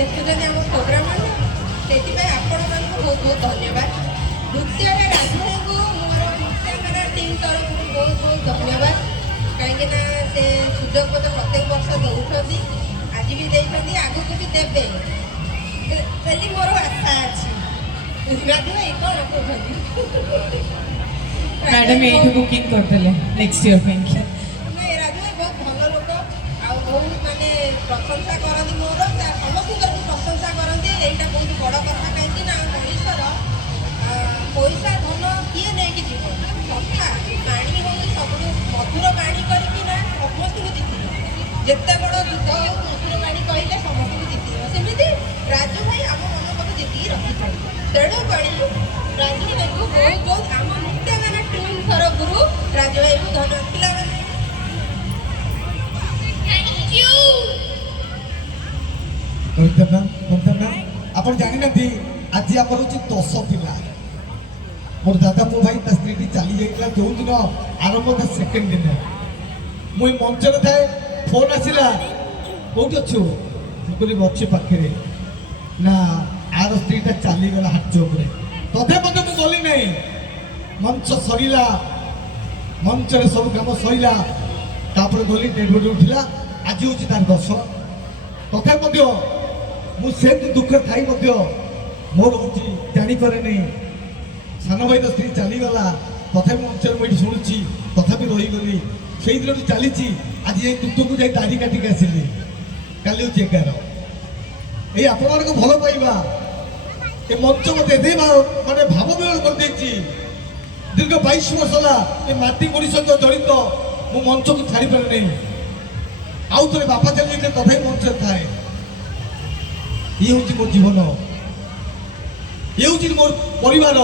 ଦେଖୁଛନ୍ତି ଆମ ପ୍ରୋଗ୍ରାମ ସେଥିପାଇଁ ଆପଣମାନଙ୍କୁ ବହୁତ ବହୁତ ଧନ୍ୟବାଦ। ଦ୍ୱିତୀୟରେ ରାଜଭାଇଙ୍କୁ ମୋର କ୍ୟାମେରା ଟିମ୍ ତରଫରୁ ବହୁତ ବହୁତ ଧନ୍ୟବାଦ। କାହିଁକିନା ସେ ସୁଯୋଗ ମୋତେ ପ୍ରତ୍ୟେକ ବର୍ଷ ଦେଉଛନ୍ତି, ଆଜି ବି ଦେଇଛନ୍ତି, ଆଗକୁ ବି ଦେବେ ବୋଲି ମୋର ଆଶା ଅଛି। ରାଜୁ ଭାଇ କ'ଣ କହୁଛନ୍ତି? मैडम यही बुकिंग करते नेक्स्ट ईयर पे ରାଜୁ ଭାଇ ବହୁତ ଭଲ ଲୋକ ଆଉ ବହୁତ ମାନେ ପ୍ରଶଂସା କରନ୍ତି ମୋର, ସମସ୍ତଙ୍କର ବି ପ୍ରଶଂସା କରନ୍ତି। ଏଇଟା ବହୁତ ବଡ଼ କଥା, କାହିଁକି ନା ମଣିଷର ପଇସା ଧନ କିଏ ନେଇକି ଯିବ, କଥା ପାଣି ହେଉଛି ସବୁଠୁ ମଧୁର ପାଣି କରିକି ନା ସମସ୍ତଙ୍କୁ ଜିତିବ। ଯେତେ ବଡ଼ ଯୁଦ୍ଧ ହେଉ ମଧୁର ପାଣି କହିଲେ ସମସ୍ତଙ୍କୁ ଜିତିବ। ସେମିତି ରାଜୁ ଭାଇ ଆମ ମନକୁ ଜିତିକି ରଖିଛନ୍ତି। ତେଣୁ କରି ରାଜୁ ଭାଇକୁ ବହୁତ ବହୁତ ଆମ ନୃତ୍ୟମାନେ ଟିମ୍ ତରଫରୁ ରାଜୁ ଭାଇକୁ ଧନ୍ୟବାଦ। ପିଲାମାନେ ଆପଣ ଜାଣିନାହାନ୍ତି ଆଜି ଆମର ହଉଛି 10 ପିଲା। ମୋର ଦାଦା ମୋ ଭାଇ ତା ସ୍ତ୍ରୀଟି ଚାଲି ଯାଇଥିଲା ଯୋଉଦିନ ଆରମ୍ଭ ତା ସେକେଣ୍ଡ ଦିନ ମୁଁ ଏଇ ମଞ୍ଚରେ ଥାଏ, ଫୋନ୍ ଆସିଲା କୋଉଠି ଅଛୁ? ମୁଁ କହିଲି ଅଛି ପାଖରେ। ନା ଆର ସ୍ତ୍ରୀଟା ଚାଲିଗଲା ହାଟ ଚୌକରେ। ତଥାପି ମଧ୍ୟ ମୁଁ ଗଲି ନାହିଁ। ମଞ୍ଚ ସରିଲା, ମଞ୍ଚରେ ସବୁ କାମ ସରିଲା, ତାପରେ ଗଲି ଡେଡ୍ ବଡି ଉଠିଲା। ଆଜି ହଉଛି ତାର 10। ତଥାପି ମଧ୍ୟ ମୁଁ ସେମିତି ଦୁଃଖରେ ଥାଇ ମଧ୍ୟ ମୋର ହଉଛି ଜାଣିପାରେନି ସାନ ଭାଇର ସ୍ତ୍ରୀ ଚାଲିଗଲା। ତଥାପି ମଞ୍ଚରେ ମୁଁ ଏଠି ଶୁଣୁଛି, ତଥାପି ରହିଗଲି। ସେଇଦିନଠୁ ଚାଲିଛି। ଆଜି ଏଇ ତୁତୁକୁ ଯାଇ ଦାଢ଼ି କାଟିକି ଆସିଲି। କାଲି ହଉଛି 11। ଏଇ ଆପଣମାନଙ୍କୁ ଭଲ ପାଇବା ଏ ମଞ୍ଚ ମତେ ଏତେ ମାନେ ଭାବ ବିହଳ କରିଦେଇଛି। ଦୀର୍ଘ 22 ବର୍ଷ ହେଲା ଏ ମାଟି ଗୋଡ଼ି ସହିତ ଜଡ଼ିତ। ମୁଁ ମଞ୍ଚକୁ ଛାଡ଼ିପାରେନି। ଆଉ ଥରେ ବାପା ଚାଲିଯାଇଥିଲେ ତଥାପି ମଞ୍ଚରେ ଥାଏ। ଇଏ ହେଉଛି ମୋ ଜୀବନ, ଇଏ ହେଉଛି ମୋର ପରିବାର।